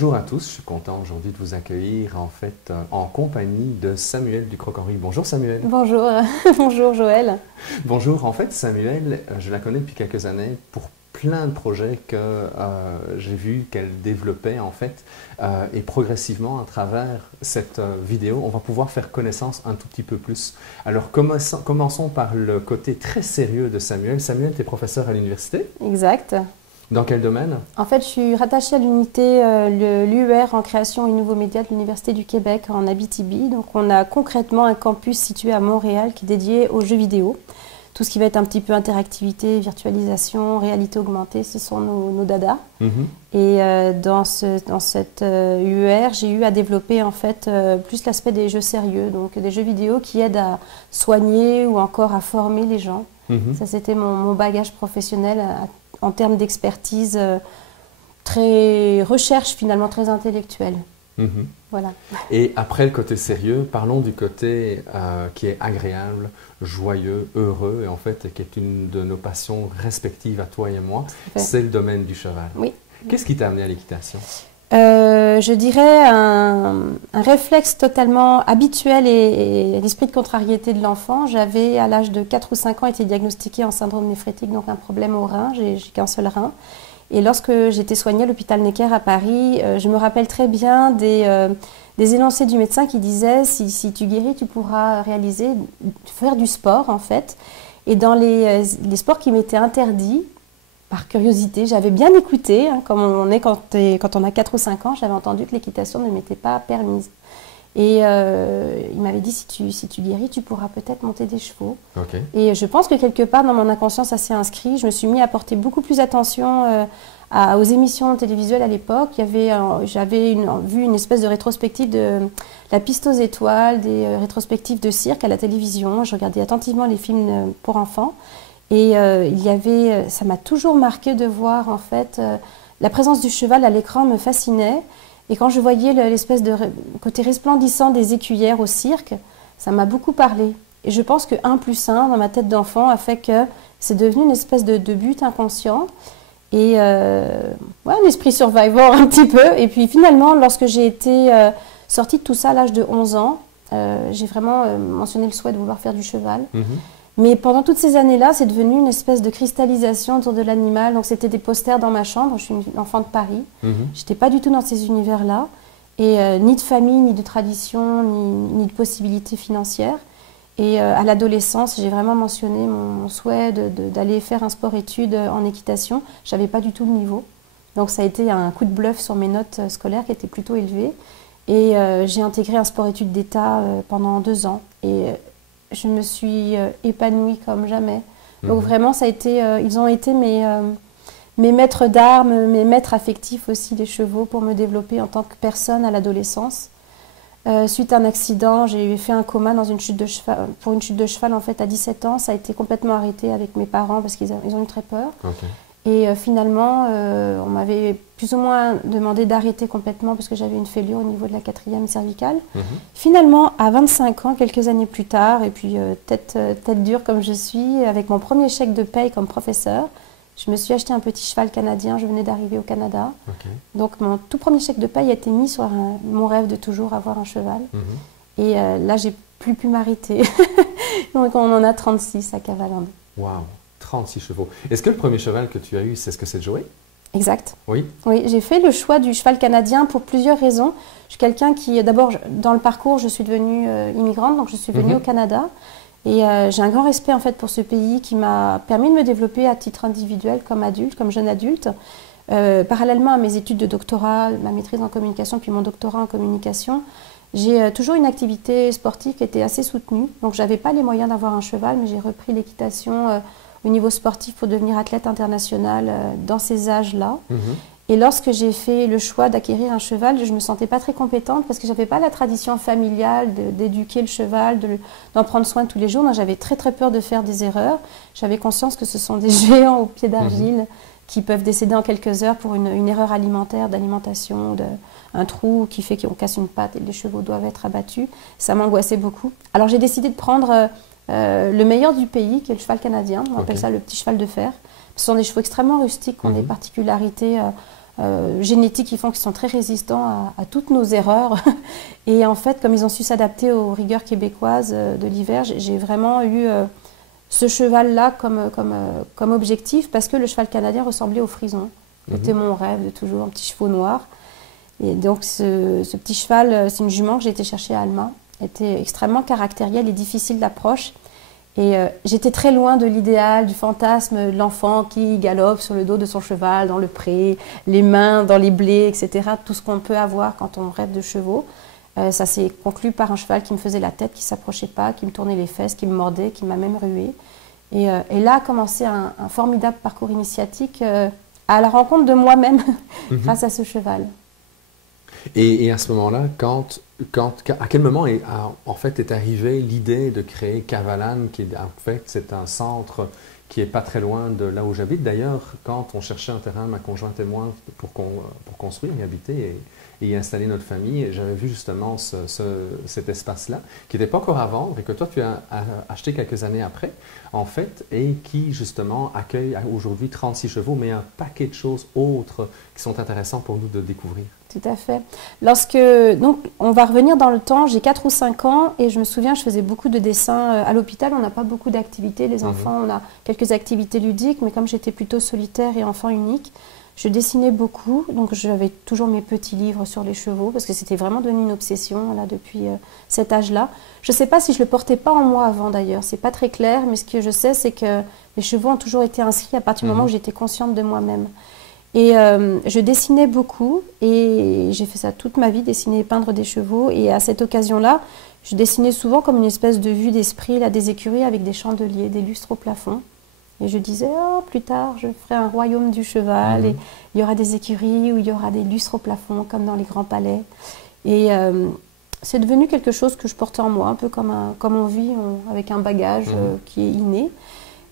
Bonjour à tous, je suis content aujourd'hui de vous accueillir en compagnie de Samuel Ducroc-Henry. Bonjour Samuel. Bonjour, bonjour Joël. Bonjour, Samuel, je la connais depuis quelques années pour plein de projets que j'ai vu qu'elle développait et progressivement à travers cette vidéo, on va pouvoir faire connaissance un tout petit peu plus. Alors commençons par le côté très sérieux de Samuel. Samuel, tu es professeur à l'université? Exact. Dans quel domaine? En fait, je suis rattachée à l'unité l'UR en création et nouveaux médias de l'Université du Québec en Abitibi. Donc on a concrètement un campus situé à Montréal qui est dédié aux jeux vidéo. Tout ce qui va être un petit peu interactivité, virtualisation, réalité augmentée, ce sont nos dadas. Et dans cette UR, j'ai eu à développer en fait plus l'aspect des jeux sérieux, donc des jeux vidéo qui aident à soigner ou encore à former les gens. Ça, c'était mon bagage professionnel en termes d'expertise, très recherche finalement très intellectuelle. Voilà. Et après le côté sérieux, parlons du côté qui est agréable, joyeux, heureux, et en fait qui est une de nos passions respectives à toi et moi, c'est le domaine du cheval. Oui. Qu'est-ce qui t'a amené à l'équitation? Je dirais un réflexe totalement habituel et l'esprit de contrariété de l'enfant. J'avais, à l'âge de 4 ou 5 ans, été diagnostiquée en syndrome néphrétique, donc un problème au rein, j'ai qu'un seul rein. Et lorsque j'étais soignée à l'hôpital Necker à Paris, je me rappelle très bien des énoncés du médecin qui disaient si tu guéris, tu pourras faire du sport en fait. Et dans les sports qui m'étaient interdits, par curiosité, j'avais bien écouté, hein, comme on est quand on a 4 ou 5 ans, j'avais entendu que l'équitation ne m'était pas permise. Et il m'avait dit, si tu guéris, tu pourras peut-être monter des chevaux. Okay. Et je pense que quelque part, dans mon inconscient, ça s'est inscrit. Je me suis mis à porter beaucoup plus attention aux émissions télévisuelles à l'époque. J'avais vu une espèce de rétrospective de la piste aux étoiles, des rétrospectives de cirque à la télévision. Je regardais attentivement les films pour enfants. Et ça m'a toujours marqué de voir en fait la présence du cheval à l'écran me fascinait. Et quand je voyais l'espèce de côté resplendissant des écuyères au cirque, ça m'a beaucoup parlé. Et je pense que 1 + 1 dans ma tête d'enfant a fait que c'est devenu une espèce de but inconscient. Et un esprit survivor un petit peu. Et puis finalement, lorsque j'ai été sortie de tout ça à l'âge de 11 ans, j'ai vraiment mentionné le souhait de vouloir faire du cheval. Mais pendant toutes ces années-là, c'est devenu une espèce de cristallisation autour de l'animal. Donc c'était des posters dans ma chambre. Je suis une enfant de Paris. Je n'étais pas du tout dans ces univers-là. Et ni de famille, ni de tradition, ni de possibilités financières. Et à l'adolescence, j'ai vraiment mentionné mon souhait d'aller faire un sport-études en équitation. Je n'avais pas du tout le niveau. Donc ça a été un coup de bluff sur mes notes scolaires qui étaient plutôt élevées. Et j'ai intégré un sport-études d'État pendant 2 ans. Et je me suis épanouie comme jamais. Donc vraiment, ça a été, ils ont été mes maîtres d'armes, mes maîtres affectifs aussi, les chevaux, pour me développer en tant que personne à l'adolescence. Suite à un accident, j'ai fait un coma dans une chute de cheval, pour une chute de cheval en fait à 17 ans. Ça a été complètement arrêté avec mes parents parce qu'ils ont eu très peur. Okay. Et finalement, on m'avait plus ou moins demandé d'arrêter complètement parce que j'avais une fêlure au niveau de la 4e cervicale. Finalement, à 25 ans, quelques années plus tard, et puis tête dure comme je suis, avec mon premier chèque de paye comme professeur, je me suis acheté un petit cheval canadien. Je venais d'arriver au Canada. Okay. Donc mon tout premier chèque de paye a été mis sur mon rêve de toujours avoir un cheval. Et là, j'ai plus pu m'arrêter. Donc on en a 36 à Cavalande. Waouh! 36 chevaux. Est-ce que le premier cheval que tu as eu, c'est ce que c'est de jouer? Exact. Oui. Oui, j'ai fait le choix du cheval canadien pour plusieurs raisons. Je suis quelqu'un qui, d'abord, dans le parcours, je suis devenue immigrante, donc je suis venue au Canada. Et j'ai un grand respect en fait pour ce pays qui m'a permis de me développer à titre individuel comme adulte, comme jeune adulte. Parallèlement à mes études de doctorat, ma maîtrise en communication, puis mon doctorat en communication, j'ai toujours une activité sportive qui était assez soutenue. Donc je n'avais pas les moyens d'avoir un cheval, mais j'ai repris l'équitation au niveau sportif pour devenir athlète international dans ces âges-là. Et lorsque j'ai fait le choix d'acquérir un cheval, je ne me sentais pas très compétente parce que je n'avais pas la tradition familiale d'éduquer le cheval, d'en prendre soin tous les jours. J'avais très très peur de faire des erreurs. J'avais conscience que ce sont des géants aux pieds d'argile qui peuvent décéder en quelques heures pour une erreur alimentaire, d'alimentation, un trou qui fait qu'on casse une patte et les chevaux doivent être abattus. Ça m'angoissait beaucoup. Alors j'ai décidé de prendre le meilleur du pays, qui est le cheval canadien. On appelle ça le petit cheval de fer. Ce sont des chevaux extrêmement rustiques, qui ont des particularités génétiques qui font qu'ils sont très résistants à toutes nos erreurs. Et en fait, comme ils ont su s'adapter aux rigueurs québécoises de l'hiver, j'ai vraiment eu ce cheval-là comme objectif parce que le cheval canadien ressemblait au frison. C'était mon rêve de toujours, un petit chevaux noir. Et donc ce petit cheval, c'est une jument que j'ai été chercher à Alma. Elle était extrêmement caractérielle et difficile d'approche. Et j'étais très loin de l'idéal, du fantasme de l'enfant qui galope sur le dos de son cheval dans le pré, les mains dans les blés, etc. Tout ce qu'on peut avoir quand on rêve de chevaux. Ça s'est conclu par un cheval qui me faisait la tête, qui ne s'approchait pas, qui me tournait les fesses, qui me mordait, qui m'a même ruée. Et là a commencé un formidable parcours initiatique à la rencontre de moi-même grâce à ce cheval. Et à ce moment-là, à quel moment en fait est arrivée l'idée de créer Cavalan, qui est en fait c'est un centre qui est pas très loin de là où j'habite. D'ailleurs, quand on cherchait un terrain, ma conjointe et moi, pour construire y habiter et y installer notre famille, j'avais vu justement cet espace-là, qui n'était pas encore à vendre et que toi tu as acheté quelques années après, en fait, et qui justement accueille aujourd'hui 36 chevaux, mais un paquet de choses autres qui sont intéressantes pour nous de découvrir. Tout à fait. Donc, on va revenir dans le temps, j'ai 4 ou 5 ans et je me souviens, je faisais beaucoup de dessins à l'hôpital. On n'a pas beaucoup d'activités, les enfants, on a quelques activités ludiques, mais comme j'étais plutôt solitaire et enfant unique, je dessinais beaucoup. Donc, j'avais toujours mes petits livres sur les chevaux parce que c'était vraiment devenu une obsession là, depuis cet âge-là. Je ne sais pas si je ne le portais pas en moi avant d'ailleurs, c'est pas très clair, mais ce que je sais, c'est que les chevaux ont toujours été inscrits à partir du moment où j'étais consciente de moi-même. Et je dessinais beaucoup et j'ai fait ça toute ma vie, dessiner et peindre des chevaux. Et à cette occasion-là, je dessinais souvent comme une espèce de vue d'esprit, là, des écuries avec des chandeliers, des lustres au plafond. Et je disais, oh, plus tard, je ferai un royaume du cheval et il y aura des écuries où il y aura des lustres au plafond, comme dans les grands palais. Et c'est devenu quelque chose que je portais en moi, un peu comme on vit avec un bagage qui est inné.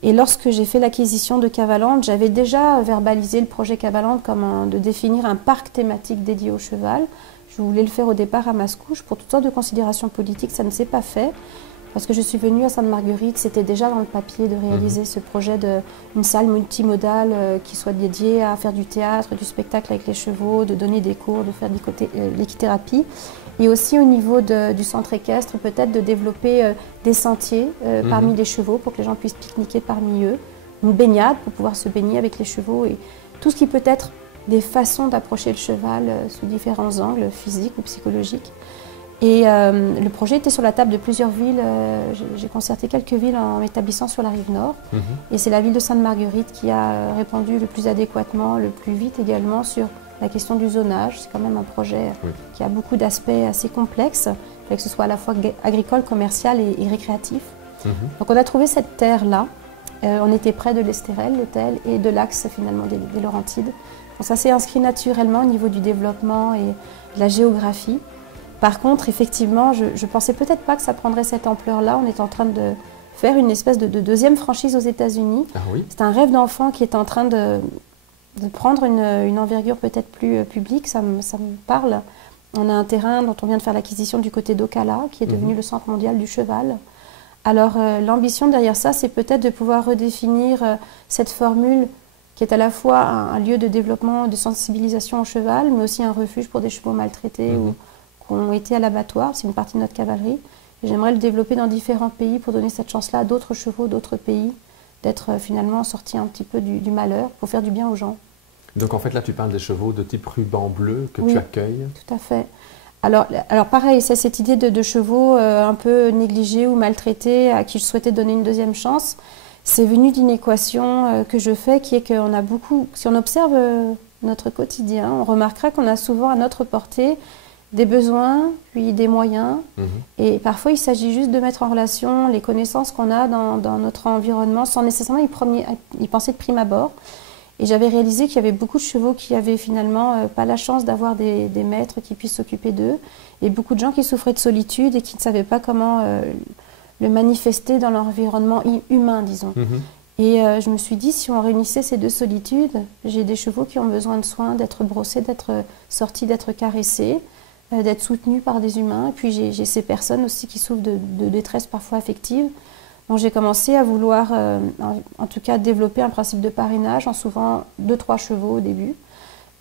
Et lorsque j'ai fait l'acquisition de Cavalan, j'avais déjà verbalisé le projet Cavalan comme de définir un parc thématique dédié au cheval. Je voulais le faire au départ à Mascouche. Pour toutes sortes de considérations politiques, ça ne s'est pas fait. Parce que je suis venue à Sainte-Marguerite, c'était déjà dans le papier de réaliser ce projet d'une salle multimodale qui soit dédiée à faire du théâtre, du spectacle avec les chevaux, de donner des cours, de faire de l'équithérapie. Et aussi au niveau du centre équestre, peut-être de développer des sentiers parmi les chevaux pour que les gens puissent pique-niquer parmi eux. Une baignade pour pouvoir se baigner avec les chevaux et tout ce qui peut être des façons d'approcher le cheval sous différents angles, physiques ou psychologiques. Et le projet était sur la table de plusieurs villes. J'ai concerté quelques villes en m'établissant sur la rive nord. Et c'est la ville de Sainte-Marguerite qui a répondu le plus adéquatement, le plus vite également sur la question du zonage. C'est quand même un projet qui a beaucoup d'aspects assez complexes, que ce soit à la fois agricole, commercial et récréatif. Donc on a trouvé cette terre-là. On était près de l'Estérel, l'hôtel, et de l'axe finalement des Laurentides. Donc ça s'est inscrit naturellement au niveau du développement et de la géographie. Par contre, effectivement, je ne pensais peut-être pas que ça prendrait cette ampleur-là. On est en train de faire une espèce de deuxième franchise aux États-Unis. Ah oui. C'est un rêve d'enfant qui est en train de prendre une envergure peut-être plus publique. Ça me parle. On a un terrain dont on vient de faire l'acquisition du côté d'Ocala, qui est devenu le centre mondial du cheval. Alors, l'ambition derrière ça, c'est peut-être de pouvoir redéfinir cette formule qui est à la fois un lieu de développement, de sensibilisation au cheval, mais aussi un refuge pour des chevaux maltraités ou qui ont été à l'abattoir. C'est une partie de notre cavalerie. Et j'aimerais le développer dans différents pays pour donner cette chance-là à d'autres chevaux, d'autres pays, d'être finalement sortis un petit peu du malheur pour faire du bien aux gens. Donc en fait là tu parles des chevaux de type ruban bleu que tu accueilles. Tout à fait. Alors pareil, c'est cette idée de chevaux un peu négligés ou maltraités à qui je souhaitais donner une deuxième chance. C'est venu d'une équation que je fais qui est qu'on a beaucoup, si on observe notre quotidien, on remarquera qu'on a souvent à notre portée des besoins, puis des moyens. Et parfois, il s'agit juste de mettre en relation les connaissances qu'on a dans notre environnement sans nécessairement y penser de prime abord. Et j'avais réalisé qu'il y avait beaucoup de chevaux qui avaient finalement pas la chance d'avoir des maîtres qui puissent s'occuper d'eux. Et beaucoup de gens qui souffraient de solitude et qui ne savaient pas comment le manifester dans l'environnement humain, disons. Et je me suis dit, si on réunissait ces deux solitudes, j'ai des chevaux qui ont besoin de soins, d'être brossés, d'être sortis, d'être caressés, d'être soutenus par des humains. Et puis j'ai ces personnes aussi qui souffrent de détresse parfois affective. Donc j'ai commencé à vouloir, en tout cas, développer un principe de parrainage en s'ouvrant 2-3 chevaux au début.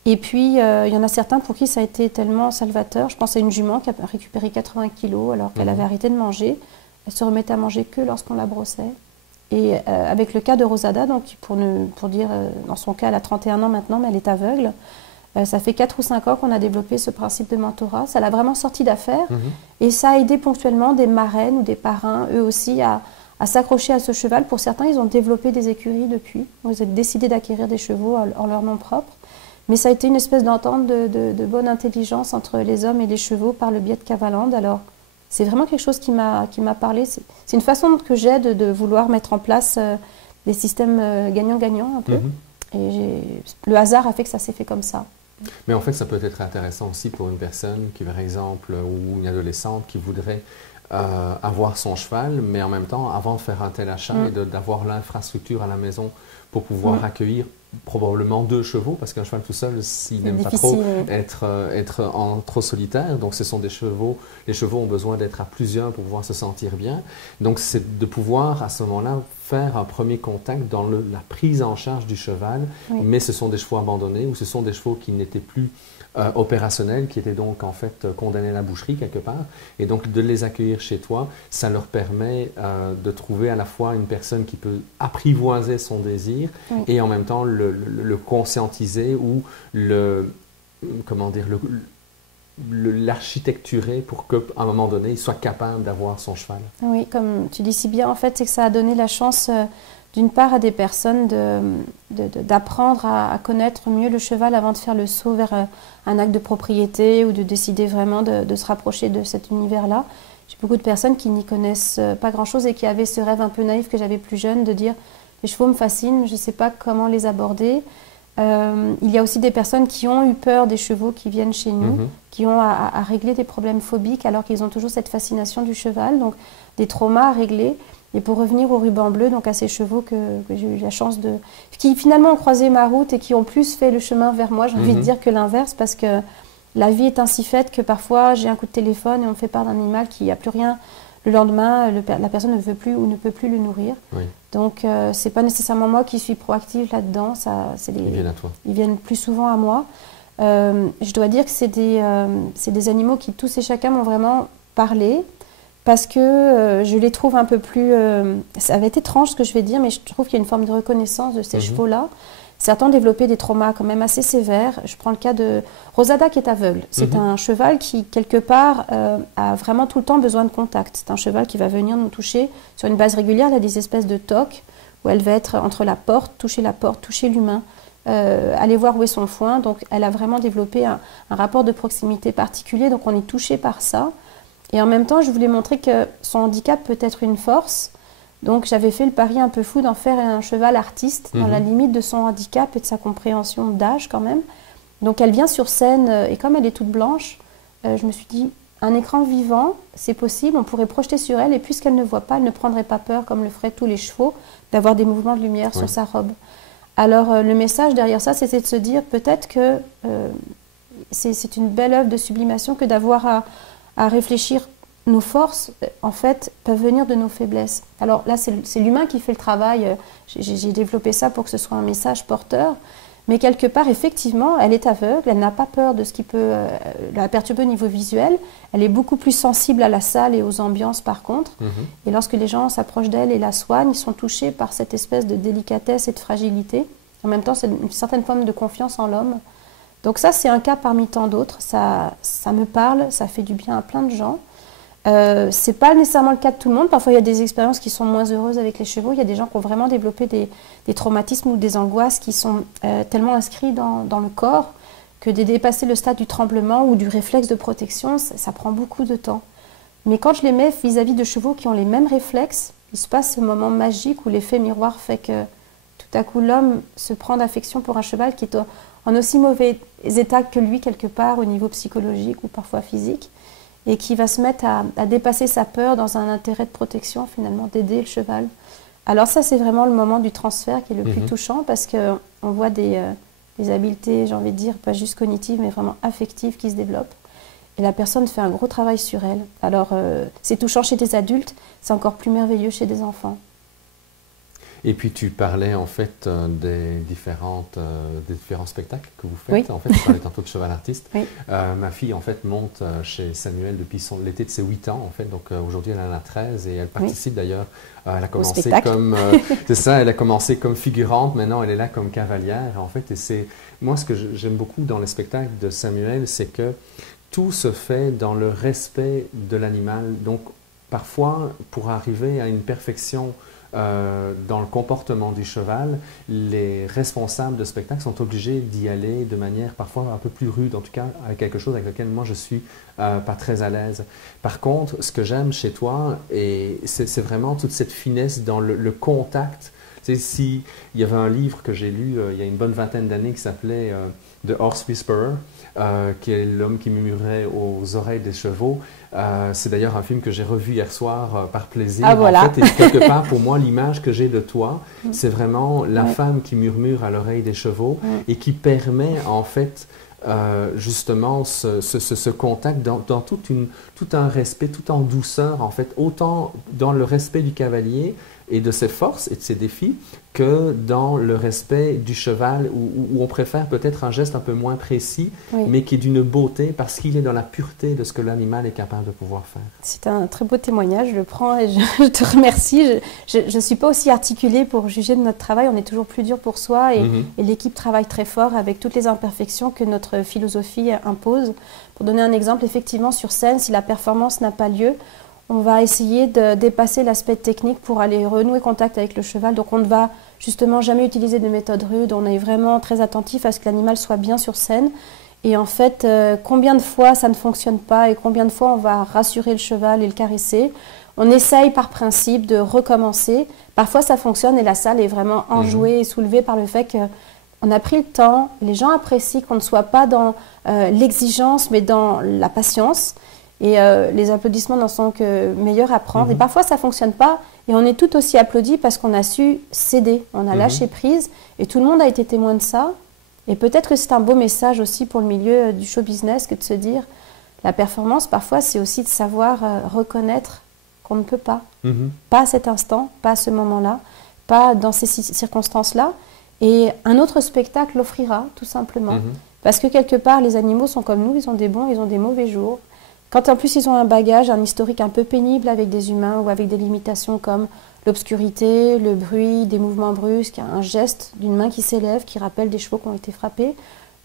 Et puis, il y en a certains pour qui ça a été tellement salvateur. Je pense à une jument qui a récupéré 80 kilos alors qu'elle avait arrêté de manger. Elle se remettait à manger que lorsqu'on la brossait. Et avec le cas de Rosada, donc pour dire, dans son cas, elle a 31 ans maintenant, mais elle est aveugle. Ça fait 4 ou 5 ans qu'on a développé ce principe de mentorat. Ça l'a vraiment sorti d'affaire. Et ça a aidé ponctuellement des marraines ou des parrains, eux aussi, à s'accrocher à ce cheval. Pour certains, ils ont développé des écuries depuis. Ils ont décidé d'acquérir des chevaux en leur nom propre. Mais ça a été une espèce d'entente de bonne intelligence entre les hommes et les chevaux par le biais de Cavaland. Alors, c'est vraiment quelque chose qui m'a parlé. C'est une façon que j'ai de vouloir mettre en place des systèmes gagnant-gagnant un peu. Et le hasard a fait que ça s'est fait comme ça. Mais en fait, ça peut être intéressant aussi pour une personne qui, par exemple, ou une adolescente qui voudrait avoir son cheval, mais en même temps, avant de faire un tel achat et d'avoir l'infrastructure à la maison pour pouvoir accueillir probablement 2 chevaux, parce qu'un cheval tout seul, s'il n'aime pas trop être trop solitaire, donc ce sont des chevaux, les chevaux ont besoin d'être à plusieurs pour pouvoir se sentir bien. Donc c'est de pouvoir à ce moment-là faire un premier contact dans la prise en charge du cheval, mais ce sont des chevaux abandonnés ou ce sont des chevaux qui n'étaient plus opérationnels, qui étaient donc en fait condamnés à la boucherie quelque part. Et donc de les accueillir chez toi, ça leur permet de trouver à la fois une personne qui peut apprivoiser son désir et en même temps le conscientiser ou l'architecturer pour qu'à un moment donné, il soit capable d'avoir son cheval. Oui, comme tu dis si bien, en fait, c'est que ça a donné la chance, d'une part, à des personnes d'apprendre à connaître mieux le cheval avant de faire le saut vers un acte de propriété ou de décider vraiment de se rapprocher de cet univers-là. J'ai beaucoup de personnes qui n'y connaissent pas grand-chose et qui avaient ce rêve un peu naïf que j'avais plus jeune de dire « les chevaux me fascinent, je ne sais pas comment les aborder ». Il y a aussi des personnes qui ont eu peur des chevaux qui viennent chez nous, qui ont à régler des problèmes phobiques alors qu'ils ont toujours cette fascination du cheval, donc des traumas à régler. Et pour revenir au ruban bleu, donc à ces chevaux que j'ai eu la chance qui finalement ont croisé ma route et qui ont plus fait le chemin vers moi, j'ai envie de dire, que l'inverse, parce que la vie est ainsi faite que parfois j'ai un coup de téléphone et on me fait part d'un animal qui n'a plus rien. Le lendemain, la personne ne veut plus ou ne peut plus le nourrir. Donc, ce n'est pas nécessairement moi qui suis proactive là-dedans. Ils viennent à toi. Ils viennent plus souvent à moi. Je dois dire que c'est des animaux qui tous et chacun m'ont vraiment parlé parce que je les trouve un peu plus... ça va être étrange ce que je vais dire, mais je trouve qu'il y a une forme de reconnaissance de ces chevaux-là. Certains ont développé des traumas quand même assez sévères. Je prends le cas de Rosada qui est aveugle. C'est un cheval qui, quelque part, a vraiment tout le temps besoin de contact. C'est un cheval qui va venir nous toucher sur une base régulière. Elle a des espèces de tocs où elle va être entre la porte, toucher l'humain, aller voir où est son foin. Donc, elle a vraiment développé un rapport de proximité particulier. Donc, on est touché par ça. Et en même temps, je voulais montrer que son handicap peut être une force. Donc j'avais fait le pari un peu fou d'en faire un cheval artiste dans la limite de son handicap et de sa compréhension d'âge quand même. Donc elle vient sur scène et comme elle est toute blanche, je me suis dit un écran vivant, c'est possible, on pourrait projeter sur elle et puisqu'elle ne voit pas, elle ne prendrait pas peur comme le feraient tous les chevaux d'avoir des mouvements de lumière sur sa robe. Alors le message derrière ça, c'était de se dire peut-être que c'est une belle œuvre de sublimation que d'avoir à réfléchir. Nos forces, en fait, peuvent venir de nos faiblesses. Alors là, c'est l'humain qui fait le travail. J'ai développé ça pour que ce soit un message porteur. Mais quelque part, effectivement, elle est aveugle. Elle n'a pas peur de ce qui peut la perturber au niveau visuel. Elle est beaucoup plus sensible à la salle et aux ambiances, par contre. Et lorsque les gens s'approchent d'elle et la soignent, ils sont touchés par cette espèce de délicatesse et de fragilité. En même temps, c'est une certaine forme de confiance en l'homme. Donc ça, c'est un cas parmi tant d'autres. Ça me parle, ça fait du bien à plein de gens. Ce n'est pas nécessairement le cas de tout le monde. Parfois, il y a des expériences qui sont moins heureuses avec les chevaux. Il y a des gens qui ont vraiment développé des traumatismes ou des angoisses qui sont tellement inscrits dans le corps que de dépasser le stade du tremblement ou du réflexe de protection, ça prend beaucoup de temps. Mais quand je les mets vis-à-vis de chevaux qui ont les mêmes réflexes, il se passe ce moment magique où l'effet miroir fait que tout à coup, l'homme se prend d'affection pour un cheval qui est en aussi mauvais état que lui, quelque part, au niveau psychologique ou parfois physique, et qui va se mettre à dépasser sa peur dans un intérêt de protection, finalement, d'aider le cheval. Alors ça, c'est vraiment le moment du transfert qui est le plus touchant, parce qu'on voit des habiletés, j'ai envie de dire, pas juste cognitives, mais vraiment affectives qui se développent. Et la personne fait un gros travail sur elle. Alors, c'est touchant chez des adultes, c'est encore plus merveilleux chez des enfants. Et puis tu parlais en fait des différents spectacles que vous faites. En fait, tu parlais tantôt de cheval artiste. Ma fille en fait monte chez Samuel depuis l'été de ses 8 ans en fait. Donc aujourd'hui elle en a 13 et elle participe d'ailleurs. Elle a commencé comme c'est ça, elle a commencé comme figurante. Maintenant elle est là comme cavalière en fait. Et c'est moi ce que j'aime beaucoup dans les spectacles de Samuel, c'est que tout se fait dans le respect de l'animal. Donc parfois pour arriver à une perfection dans le comportement du cheval, les responsables de spectacle sont obligés d'y aller de manière parfois un peu plus rude, en tout cas avec quelque chose avec lequel moi je suis pas très à l'aise. Par contre, ce que j'aime chez toi, c'est vraiment toute cette finesse dans le contact. Tu sais, si il y avait un livre que j'ai lu il y a une bonne vingtaine d'années qui s'appelait The Horse Whisperer, qui est l'homme qui murmurait aux oreilles des chevaux. C'est d'ailleurs un film que j'ai revu hier soir par plaisir. Ah, voilà. En fait, et quelque part, pour moi, l'image que j'ai de toi, c'est vraiment la femme qui murmure à l'oreille des chevaux et qui permet en fait justement ce contact dans tout un respect, tout en douceur en fait, autant dans le respect du cavalier et de ses forces et de ses défis que dans le respect du cheval où on préfère peut-être un geste un peu moins précis mais qui est d'une beauté parce qu'il est dans la pureté de ce que l'animal est capable de pouvoir faire. C'est un très beau témoignage, je le prends et je te remercie. Je ne suis pas aussi articulée pour juger de notre travail, on est toujours plus dur pour soi et l'équipe travaille très fort avec toutes les imperfections que notre philosophie impose. Pour donner un exemple, effectivement sur scène, si la performance n'a pas lieu, on va essayer de dépasser l'aspect technique pour aller renouer contact avec le cheval. Donc on ne va justement jamais utiliser de méthode rude, on est vraiment très attentif à ce que l'animal soit bien sur scène. Et en fait, combien de fois ça ne fonctionne pas et combien de fois on va rassurer le cheval et le caresser. On essaye par principe de recommencer. Parfois ça fonctionne et la salle est vraiment enjouée et soulevée par le fait qu'on a pris le temps. Les gens apprécient qu'on ne soit pas dans l'exigence mais dans la patience. Et les applaudissements n'en sont que meilleurs à prendre. Et parfois, ça ne fonctionne pas. Et on est tout aussi applaudis parce qu'on a su céder. On a lâché prise. Et tout le monde a été témoin de ça. Et peut-être que c'est un beau message aussi pour le milieu du show business que de se dire la performance, parfois, c'est aussi de savoir reconnaître qu'on ne peut pas. Pas à cet instant, pas à ce moment-là, pas dans ces circonstances-là. Et un autre spectacle l'offrira, tout simplement. Parce que quelque part, les animaux sont comme nous. Ils ont des bons, ils ont des mauvais jours. Quand en plus ils ont un bagage, un historique un peu pénible avec des humains ou avec des limitations comme l'obscurité, le bruit, des mouvements brusques, un geste d'une main qui s'élève, qui rappelle des chevaux qui ont été frappés,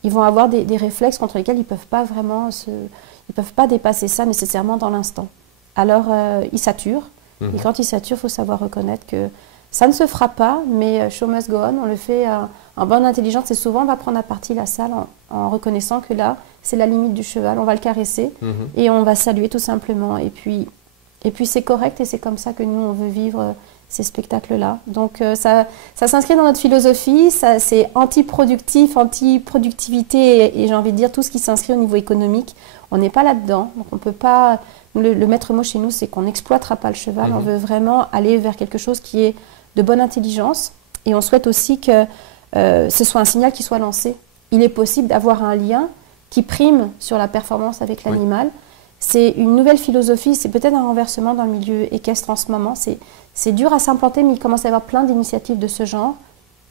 ils vont avoir des réflexes contre lesquels ils ne peuvent pas vraiment ils peuvent pas dépasser ça nécessairement dans l'instant. Alors ils saturent, et quand ils saturent, il faut savoir reconnaître que ça ne se fera pas, mais show must go on, on le fait en bonne intelligence et souvent on va prendre à partie la salle en reconnaissant que là, c'est la limite du cheval, on va le caresser et on va saluer tout simplement. Et puis c'est correct et c'est comme ça que nous, on veut vivre ces spectacles-là. Donc ça s'inscrit dans notre philosophie, c'est anti-productif, anti-productivité et j'ai envie de dire tout ce qui s'inscrit au niveau économique. On n'est pas là-dedans, donc on ne peut pas... Le maître mot chez nous, c'est qu'on n'exploitera pas le cheval, on veut vraiment aller vers quelque chose qui est de bonne intelligence et on souhaite aussi que ce soit un signal qui soit lancé. Il est possible d'avoir un lien qui prime sur la performance avec l'animal. C'est une nouvelle philosophie, c'est peut-être un renversement dans le milieu équestre en ce moment. C'est dur à s'implanter, mais il commence à y avoir plein d'initiatives de ce genre.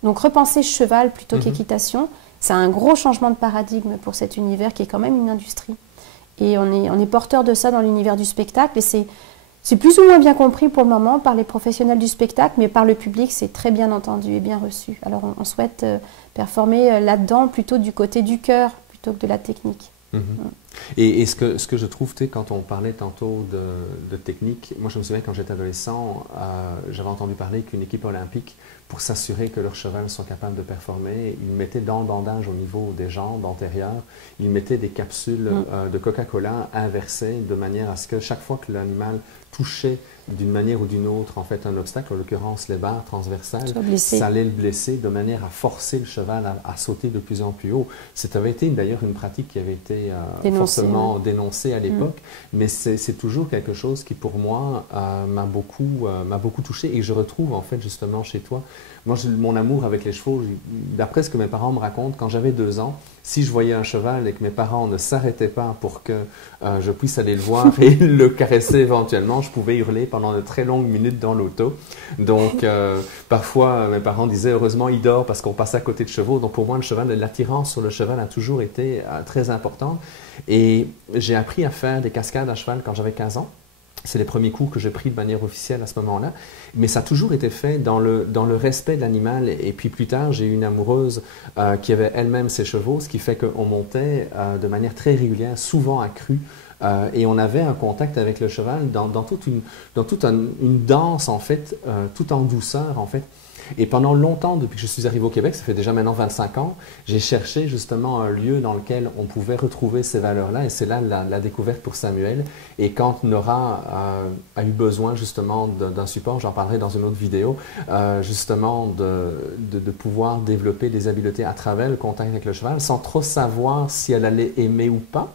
Donc repenser cheval plutôt qu'équitation, c'est un gros changement de paradigme pour cet univers qui est quand même une industrie. Et on est porteur de ça dans l'univers du spectacle. Et c'est plus ou moins bien compris pour le moment par les professionnels du spectacle, mais par le public, c'est très bien entendu et bien reçu. Alors on souhaite performer là-dedans plutôt du côté du cœur plutôt que de la technique. Et ce que je trouve, quand on parlait tantôt de technique, moi je me souviens quand j'étais adolescent, j'avais entendu parler qu'une équipe olympique, pour s'assurer que leurs chevaux sont capables de performer, ils mettaient dans le bandage au niveau des jambes antérieures, ils mettaient des capsules de Coca-Cola inversées de manière à ce que chaque fois que l'animal touchait d'une manière ou d'une autre en fait un obstacle, en l'occurrence les barres transversales, ça allait le blesser de manière à forcer le cheval à sauter de plus en plus haut. Ça avait été d'ailleurs une pratique qui avait été fortement dénoncée à l'époque, mais c'est toujours quelque chose qui pour moi m'a beaucoup touché et je retrouve en fait justement chez toi. Moi, mon amour avec les chevaux, d'après ce que mes parents me racontent, quand j'avais 2 ans, si je voyais un cheval et que mes parents ne s'arrêtaient pas pour que je puisse aller le voir et le caresser éventuellement, je pouvais hurler pendant de très longues minutes dans l'auto. Donc, parfois, mes parents disaient, heureusement, il dort parce qu'on passe à côté de chevaux. Donc, pour moi, l'attirance sur le cheval a toujours été très importante. Et j'ai appris à faire des cascades à cheval quand j'avais 15 ans. C'est les premiers cours que j'ai pris de manière officielle à ce moment-là. Mais ça a toujours été fait dans le respect de l'animal. Et puis plus tard, j'ai eu une amoureuse qui avait elle-même ses chevaux, ce qui fait qu'on montait de manière très régulière, souvent accrue. Et on avait un contact avec le cheval dans toute une danse, en fait, tout en douceur, en fait. Et pendant longtemps, depuis que je suis arrivé au Québec, ça fait déjà maintenant 25 ans, j'ai cherché justement un lieu dans lequel on pouvait retrouver ces valeurs-là. Et c'est là la découverte pour Samuel. Et quand Nora a eu besoin justement d'un support, j'en parlerai dans une autre vidéo, justement de pouvoir développer des habiletés à travers le contact avec le cheval, sans trop savoir si elle allait aimer ou pas.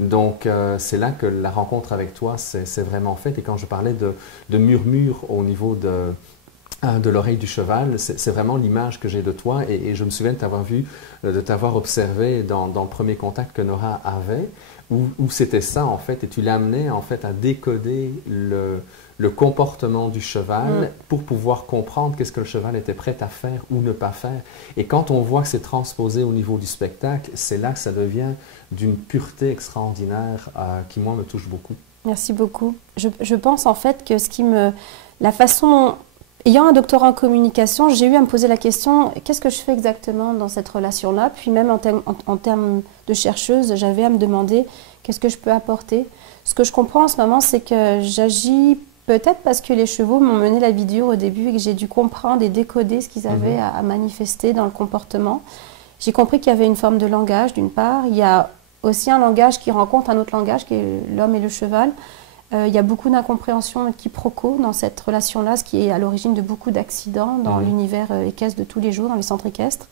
Donc c'est là que la rencontre avec toi s'est vraiment faite. Et quand je parlais de murmures au niveau de l'oreille du cheval, c'est vraiment l'image que j'ai de toi et je me souviens de t'avoir vu, de t'avoir observé dans le premier contact que Nora avait, où c'était ça en fait, et tu l'amenais en fait à décoder le comportement du cheval pour pouvoir comprendre qu'est-ce que le cheval était prêt à faire ou ne pas faire. Et quand on voit que c'est transposé au niveau du spectacle, c'est là que ça devient d'une pureté extraordinaire qui moi me touche beaucoup. Merci beaucoup. Je pense en fait que la façon... Ayant un doctorat en communication, j'ai eu à me poser la question, qu'est-ce que je fais exactement dans cette relation-là? Puis même en termes de chercheuse, j'avais à me demander, qu'est-ce que je peux apporter? Ce que je comprends en ce moment, c'est que j'agis peut-être parce que les chevaux m'ont mené la vidéo au début et que j'ai dû comprendre et décoder ce qu'ils avaient à manifester dans le comportement. J'ai compris qu'il y avait une forme de langage, d'une part. Il y a aussi un langage qui rencontre un autre langage, qui est l'homme et le cheval. Il y a beaucoup d'incompréhension et de quiproquos dans cette relation-là, ce qui est à l'origine de beaucoup d'accidents dans l'univers équestre de tous les jours, dans les centres équestres,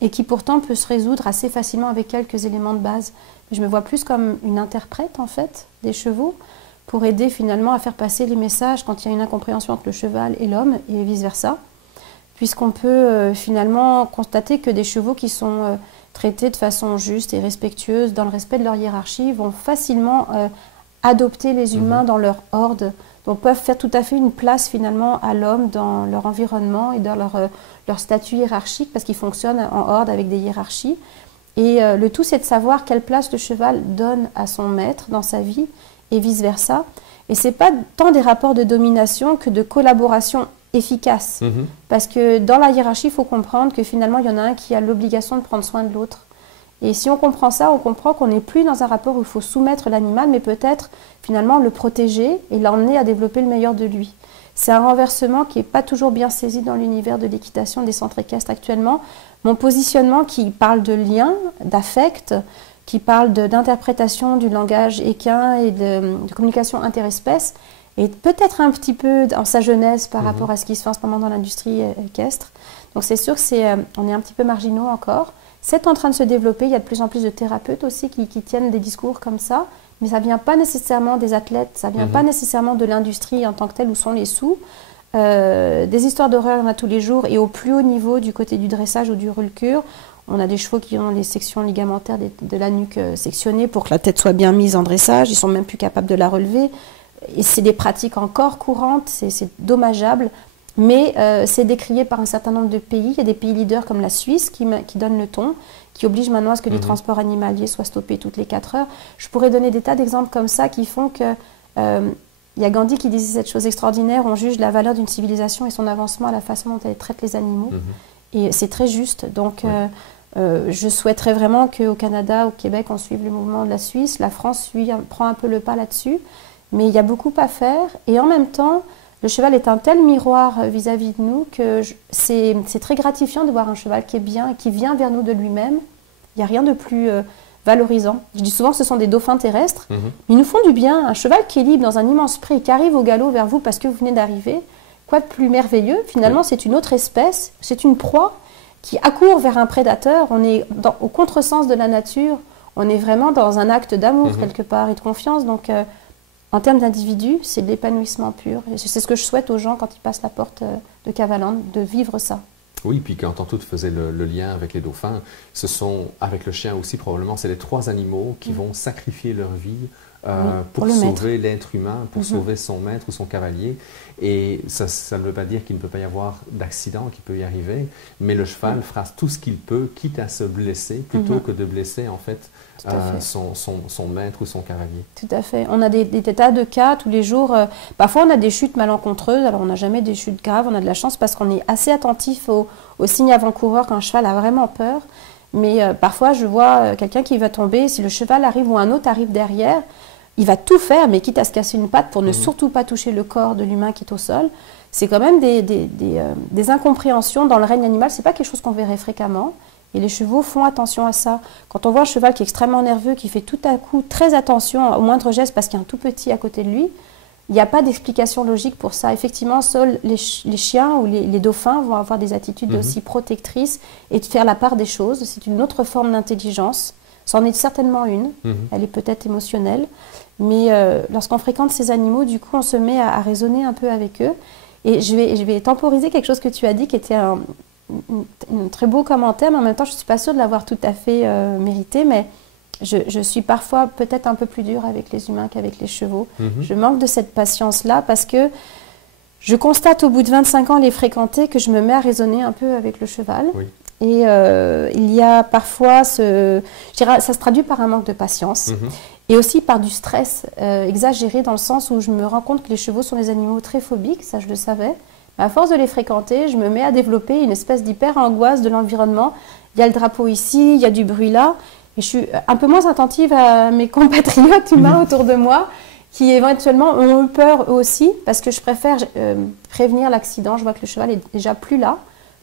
et qui pourtant peut se résoudre assez facilement avec quelques éléments de base. Je me vois plus comme une interprète, en fait, des chevaux, pour aider finalement à faire passer les messages quand il y a une incompréhension entre le cheval et l'homme, et vice-versa, puisqu'on peut finalement constater que des chevaux qui sont traités de façon juste et respectueuse, dans le respect de leur hiérarchie, vont facilement adopter les humains dans leur horde, donc peuvent faire tout à fait une place finalement à l'homme dans leur environnement et dans leur statut hiérarchique, parce qu'ils fonctionnent en horde avec des hiérarchies. Et le tout, c'est de savoir quelle place le cheval donne à son maître dans sa vie et vice-versa. Et ce n'est pas tant des rapports de domination que de collaboration efficace. Parce que dans la hiérarchie, il faut comprendre que finalement, il y en a un qui a l'obligation de prendre soin de l'autre. Et si on comprend ça, on comprend qu'on n'est plus dans un rapport où il faut soumettre l'animal, mais peut-être finalement le protéger et l'emmener à développer le meilleur de lui. C'est un renversement qui n'est pas toujours bien saisi dans l'univers de l'équitation des centres équestres actuellement. Mon positionnement qui parle de lien, d'affect, qui parle d'interprétation du langage équin et de communication interespèces, est peut-être un petit peu en sa jeunesse par rapport à ce qui se fait en ce moment dans l'industrie équestre. Donc c'est sûr qu'on est un petit peu marginaux encore. C'est en train de se développer, il y a de plus en plus de thérapeutes aussi qui tiennent des discours comme ça, mais ça ne vient pas nécessairement des athlètes, ça ne vient pas nécessairement de l'industrie en tant que telle, où sont les sous. Des histoires d'horreur, il y en a tous les jours, et au plus haut niveau du côté du dressage ou du rulcure, on a des chevaux qui ont les sections ligamentaires de la nuque sectionnées pour que la tête soit bien mise en dressage, ils ne sont même plus capables de la relever, et c'est des pratiques encore courantes, c'est dommageable. Mais c'est décrié par un certain nombre de pays. Il y a des pays leaders comme la Suisse qui donnent le ton, qui obligent maintenant à ce que les transports animaliers soient stoppés toutes les 4 heures. Je pourrais donner des tas d'exemples comme ça qui font que... il y a Gandhi qui disait cette chose extraordinaire, on juge la valeur d'une civilisation et son avancement à la façon dont elle traite les animaux. Et c'est très juste. Donc je souhaiterais vraiment qu'au Canada, au Québec, on suive le mouvement de la Suisse. La France prend un peu le pas là-dessus. Mais il y a beaucoup à faire. Et en même temps... Le cheval est un tel miroir vis-à-vis de nous que c'est très gratifiant de voir un cheval qui est bien, qui vient vers nous de lui-même. Il n'y a rien de plus valorisant. Je dis souvent que ce sont des dauphins terrestres. Ils nous font du bien. Un cheval qui est libre dans un immense pré, qui arrive au galop vers vous parce que vous venez d'arriver, quoi de plus merveilleux? Finalement, c'est une autre espèce, c'est une proie qui accourt vers un prédateur. On est au contresens de la nature. On est vraiment dans un acte d'amour quelque part et de confiance. Donc... en termes d'individu, c'est de l'épanouissement pur. C'est ce que je souhaite aux gens quand ils passent la porte de Cavaland, de vivre ça. Oui, puis quand tantôt tu faisais le lien avec les dauphins, ce sont, avec le chien aussi probablement, c'est les 3 animaux qui vont sacrifier leur vie pour sauver l'être humain, pour sauver son maître ou son cavalier. Et ça ne veut pas dire qu'il ne peut pas y avoir d'accident qui peut y arriver, mais le cheval fera tout ce qu'il peut, quitte à se blesser, plutôt que de blesser en fait son maître ou son cavalier. Tout à fait. On a des tas de cas tous les jours. Parfois, on a des chutes malencontreuses. Alors, on n'a jamais des chutes graves. On a de la chance parce qu'on est assez attentif aux signes avant-coureurs quand un cheval a vraiment peur. Mais parfois, je vois quelqu'un qui va tomber. Si le cheval arrive ou un autre arrive derrière, il va tout faire, mais quitte à se casser une patte pour ne surtout pas toucher le corps de l'humain qui est au sol. C'est quand même des incompréhensions dans le règne animal. Ce n'est pas quelque chose qu'on verrait fréquemment. Et les chevaux font attention à ça. Quand on voit un cheval qui est extrêmement nerveux, qui fait tout à coup très attention au moindre geste parce qu'il y a un tout petit à côté de lui, il n'y a pas d'explication logique pour ça. Effectivement, seuls les chiens ou les dauphins vont avoir des attitudes aussi protectrices et de faire la part des choses. C'est une autre forme d'intelligence. C'en est certainement une. Elle est peut-être émotionnelle. Mais lorsqu'on fréquente ces animaux, du coup, on se met à raisonner un peu avec eux. Et je vais temporiser quelque chose que tu as dit qui était un très beau commentaire, mais en même temps, je ne suis pas sûre de l'avoir tout à fait mérité, mais je suis parfois peut-être un peu plus dure avec les humains qu'avec les chevaux. Je manque de cette patience-là parce que je constate au bout de 25 ans les fréquenter que je me mets à raisonner un peu avec le cheval. Oui. Et il y a parfois, je dirais, ça se traduit par un manque de patience et aussi par du stress exagéré dans le sens où je me rends compte que les chevaux sont des animaux très phobiques, ça je le savais. À force de les fréquenter, je me mets à développer une espèce d'hyper-angoisse de l'environnement. Il y a le drapeau ici, il y a du bruit là. Et je suis un peu moins attentive à mes compatriotes humains autour de moi qui éventuellement ont eu peur eux aussi parce que je préfère prévenir l'accident. Je vois que le cheval est déjà plus là.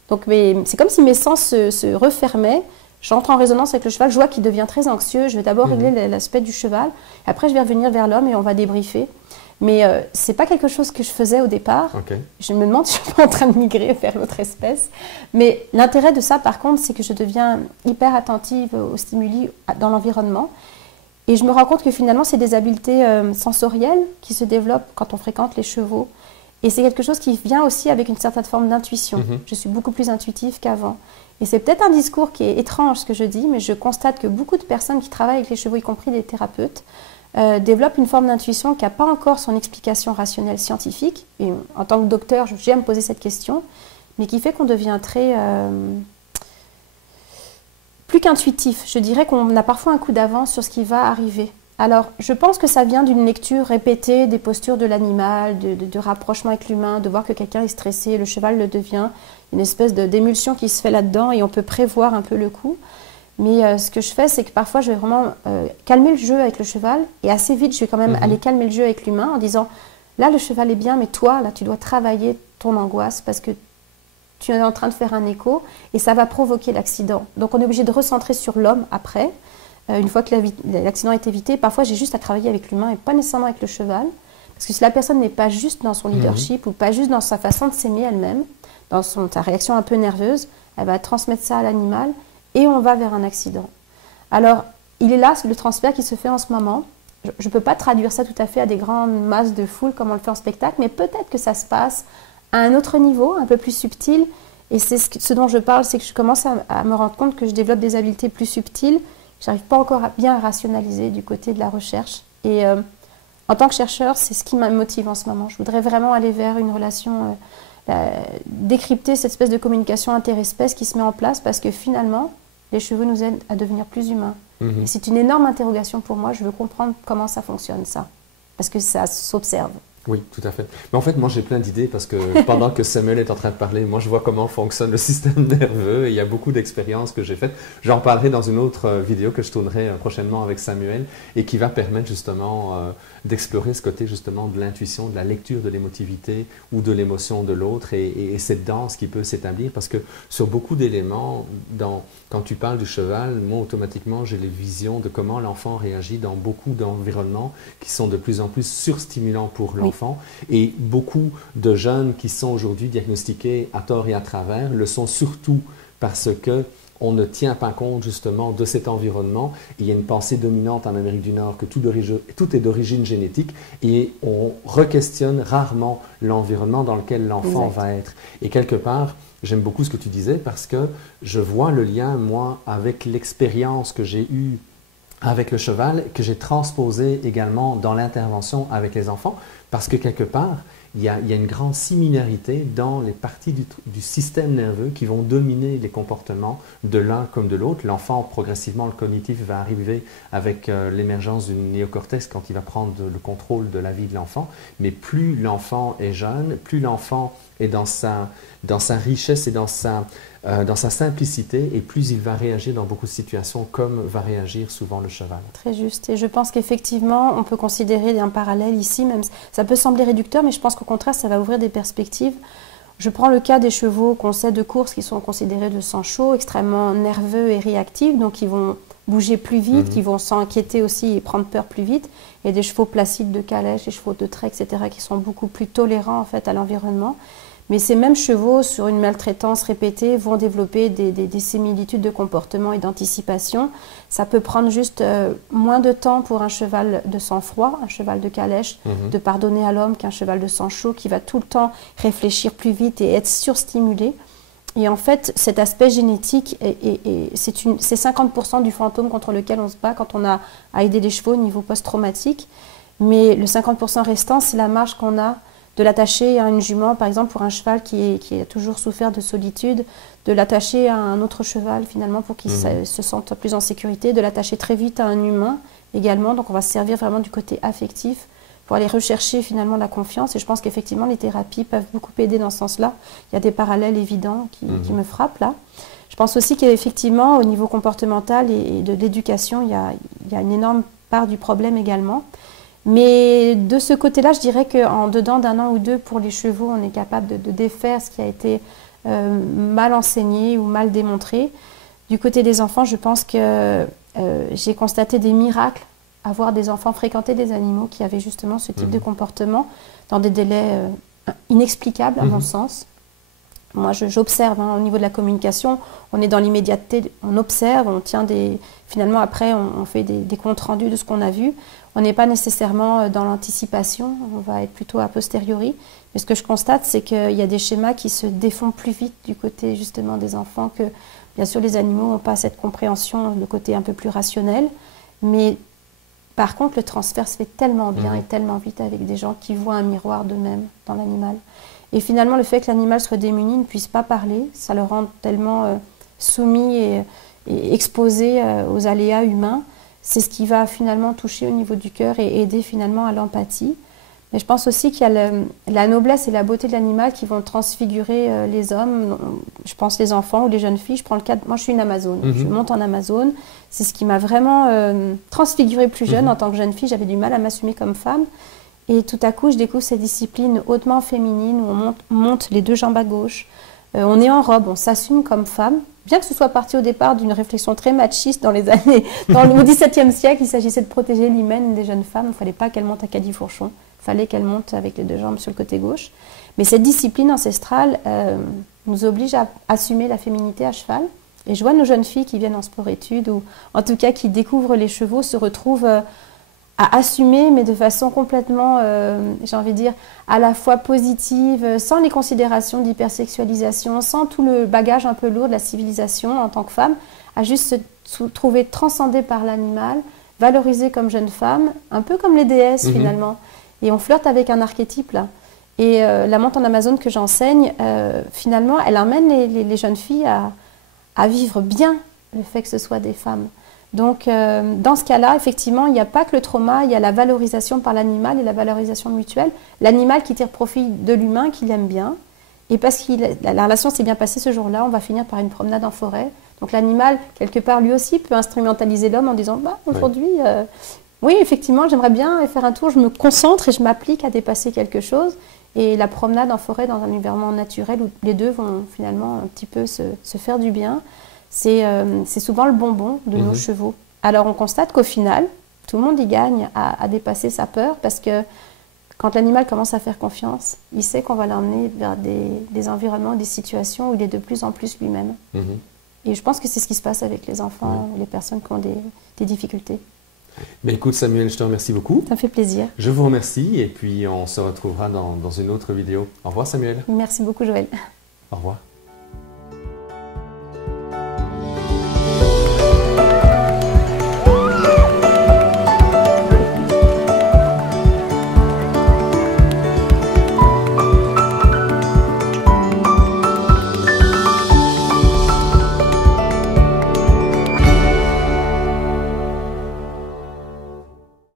Donc c'est comme si mes sens se refermaient. J'entre en résonance avec le cheval, je vois qu'il devient très anxieux. Je vais d'abord régler l'aspect du cheval. Après, je vais revenir vers l'homme et on va débriefer. Mais ce n'est pas quelque chose que je faisais au départ. Okay. Je me demande si je suis pas en train de migrer vers l'autre espèce. Mais l'intérêt de ça, par contre, c'est que je deviens hyper attentive aux stimuli dans l'environnement. Et je me rends compte que finalement, c'est des habiletés sensorielles qui se développent quand on fréquente les chevaux. Et c'est quelque chose qui vient aussi avec une certaine forme d'intuition. Je suis beaucoup plus intuitive qu'avant. Et c'est peut-être un discours qui est étrange, ce que je dis, mais je constate que beaucoup de personnes qui travaillent avec les chevaux, y compris des thérapeutes, développe une forme d'intuition qui n'a pas encore son explication rationnelle scientifique. Et en tant que docteur, j'ai à me poser cette question, mais qui fait qu'on devient plus qu'intuitif. Je dirais qu'on a parfois un coup d'avance sur ce qui va arriver. Alors, je pense que ça vient d'une lecture répétée des postures de l'animal, de rapprochement avec l'humain, de voir que quelqu'un est stressé, le cheval le devient, une espèce d'émulsion qui se fait là-dedans et on peut prévoir un peu le coup. Mais ce que je fais, c'est que parfois, je vais vraiment calmer le jeu avec le cheval. Et assez vite, je vais quand même aller calmer le jeu avec l'humain en disant, là, le cheval est bien, mais toi, là, tu dois travailler ton angoisse parce que tu es en train de faire un écho et ça va provoquer l'accident. Donc, on est obligé de recentrer sur l'homme après, une fois que l'accident est évité. Parfois, j'ai juste à travailler avec l'humain et pas nécessairement avec le cheval. Parce que si la personne n'est pas juste dans son leadership ou pas juste dans sa façon de s'aimer elle-même, dans sa réaction un peu nerveuse, elle va transmettre ça à l'animal. Et on va vers un accident. Alors, il est là, c'est le transfert qui se fait en ce moment. Je ne peux pas traduire ça tout à fait à des grandes masses de foule comme on le fait en spectacle, mais peut-être que ça se passe à un autre niveau, un peu plus subtil. Et c'est ce dont je parle, c'est que je commence à me rendre compte que je développe des habiletés plus subtiles. Je n'arrive pas encore bien à rationaliser du côté de la recherche. Et en tant que chercheur, c'est ce qui me motive en ce moment. Je voudrais vraiment aller vers une relation, décrypter cette espèce de communication interespèce qui se met en place parce que finalement, les chevaux nous aident à devenir plus humains. Et c'est une énorme interrogation pour moi. Je veux comprendre comment ça fonctionne, ça. Parce que ça s'observe. Oui, tout à fait. Mais en fait, moi, j'ai plein d'idées parce que pendant que Samuel est en train de parler, moi, je vois comment fonctionne le système nerveux et il y a beaucoup d'expériences que j'ai faites. J'en parlerai dans une autre vidéo que je tournerai prochainement avec Samuel et qui va permettre justement d'explorer ce côté justement de l'intuition, de la lecture de l'émotivité ou de l'émotion de l'autre et cette danse qui peut s'établir parce que sur beaucoup d'éléments, quand tu parles du cheval, moi, automatiquement, j'ai les visions de comment l'enfant réagit dans beaucoup d'environnements qui sont de plus en plus surstimulants pour l'enfant. Et beaucoup de jeunes qui sont aujourd'hui diagnostiqués à tort et à travers le sont surtout parce qu'on ne tient pas compte justement de cet environnement. Il y a une pensée dominante en Amérique du Nord que tout est d'origine génétique et on re-questionne rarement l'environnement dans lequel l'enfant va être. Et quelque part, j'aime beaucoup ce que tu disais parce que je vois le lien, moi, avec l'expérience que j'ai eue avec le cheval que j'ai transposé également dans l'intervention avec les enfants parce que quelque part, il y a une grande similarité dans les parties du système nerveux qui vont dominer les comportements de l'un comme de l'autre. L'enfant, progressivement, le cognitif va arriver avec l'émergence du néocortex quand il va prendre le contrôle de la vie de l'enfant. Mais plus l'enfant est jeune, plus l'enfant est dans sa richesse et dans sa simplicité, et plus il va réagir dans beaucoup de situations comme va réagir souvent le cheval. Très juste. Et je pense qu'effectivement, on peut considérer un parallèle ici, même ça peut sembler réducteur, mais je pense qu'au contraire, ça va ouvrir des perspectives. Je prends le cas des chevaux qu'on sait de course qui sont considérés de sang chaud, extrêmement nerveux et réactifs, donc ils vont bouger plus vite, qui vont s'inquiéter aussi et prendre peur plus vite. Et des chevaux placides de calèche, des chevaux de trait, etc., qui sont beaucoup plus tolérants en fait à l'environnement. Mais ces mêmes chevaux, sur une maltraitance répétée, vont développer des similitudes de comportement et d'anticipation. Ça peut prendre juste moins de temps pour un cheval de sang-froid, un cheval de calèche, de pardonner à l'homme qu'un cheval de sang chaud qui va tout le temps réfléchir plus vite et être surstimulé. Et en fait, cet aspect génétique, c'est 50% du fantôme contre lequel on se bat quand on a à aider les chevaux au niveau post-traumatique. Mais le 50% restant, c'est la marge qu'on a de l'attacher à une jument, par exemple, pour un cheval qui a toujours souffert de solitude, de l'attacher à un autre cheval, finalement, pour qu'il se sente plus en sécurité, de l'attacher très vite à un humain également. Donc, on va se servir vraiment du côté affectif pour aller rechercher, finalement, la confiance. Et je pense qu'effectivement, les thérapies peuvent beaucoup aider dans ce sens-là. Il y a des parallèles évidents qui me frappent, là. Je pense aussi qu'effectivement, au niveau comportemental et de l'éducation, il y a une énorme part du problème également. Mais de ce côté-là, je dirais qu'en dedans d'un an ou deux, pour les chevaux, on est capable de défaire ce qui a été mal enseigné ou mal démontré. Du côté des enfants, je pense que j'ai constaté des miracles à voir des enfants fréquenter des animaux qui avaient justement ce type de comportement dans des délais inexplicables, à mon sens. Moi, j'observe au niveau de la communication, on est dans l'immédiateté, on observe, on tient finalement après, on fait des comptes rendus de ce qu'on a vu. On n'est pas nécessairement dans l'anticipation, on va être plutôt a posteriori. Mais ce que je constate, c'est qu'il y a des schémas qui se défont plus vite du côté justement des enfants que, bien sûr, les animaux n'ont pas cette compréhension, le côté un peu plus rationnel. Mais par contre, le transfert se fait tellement bien et tellement vite avec des gens qui voient un miroir d'eux-mêmes dans l'animal. Et finalement, le fait que l'animal soit démuni, ne puisse pas parler, ça le rend tellement soumis et exposé aux aléas humains. C'est ce qui va finalement toucher au niveau du cœur et aider finalement à l'empathie. Mais je pense aussi qu'il y a la noblesse et la beauté de l'animal qui vont transfigurer les hommes. Je pense les enfants ou les jeunes filles. Je prends le cas moi je suis une Amazone, je monte en Amazone. C'est ce qui m'a vraiment transfigurée plus jeune. En tant que jeune fille, j'avais du mal à m'assumer comme femme. Et tout à coup, je découvre cette discipline hautement féminine où on monte les deux jambes à gauche. On est en robe, on s'assume comme femme. Bien que ce soit parti au départ d'une réflexion très machiste dans les années, au XVIIe siècle, il s'agissait de protéger l'hymen des jeunes femmes. Il ne fallait pas qu'elles montent à califourchon, il fallait qu'elles montent avec les deux jambes sur le côté gauche. Mais cette discipline ancestrale nous oblige à assumer la féminité à cheval. Et je vois nos jeunes filles qui viennent en sport-études, ou en tout cas qui découvrent les chevaux, se retrouvent à assumer, mais de façon complètement, j'ai envie de dire, à la fois positive, sans les considérations d'hypersexualisation, sans tout le bagage un peu lourd de la civilisation en tant que femme, à juste se trouver transcendée par l'animal, valorisée comme jeune femme, un peu comme les déesses finalement. Et on flirte avec un archétype là. Et la monte en Amazone que j'enseigne, finalement, elle emmène les jeunes filles à vivre bien le fait que ce soit des femmes. Donc, dans ce cas-là, effectivement, il n'y a pas que le trauma, il y a la valorisation par l'animal et la valorisation mutuelle. L'animal qui tire profit de l'humain, qui l'aime bien. Et parce que la relation s'est bien passée ce jour-là, on va finir par une promenade en forêt. Donc, l'animal, quelque part, lui aussi, peut instrumentaliser l'homme en disant bah, « aujourd'hui, oui, effectivement, j'aimerais bien faire un tour, je me concentre et je m'applique à dépasser quelque chose. » Et la promenade en forêt dans un environnement naturel où les deux vont finalement un petit peu se faire du bien, c'est souvent le bonbon de nos chevaux. Alors on constate qu'au final, tout le monde y gagne à dépasser sa peur parce que quand l'animal commence à faire confiance, il sait qu'on va l'emmener vers des environnements, des situations où il est de plus en plus lui-même. Et je pense que c'est ce qui se passe avec les enfants, les personnes qui ont des difficultés. Mais écoute Samuel, je te remercie beaucoup. Ça me fait plaisir. Je vous remercie et puis on se retrouvera dans une autre vidéo. Au revoir Samuel. Merci beaucoup Joël. Au revoir.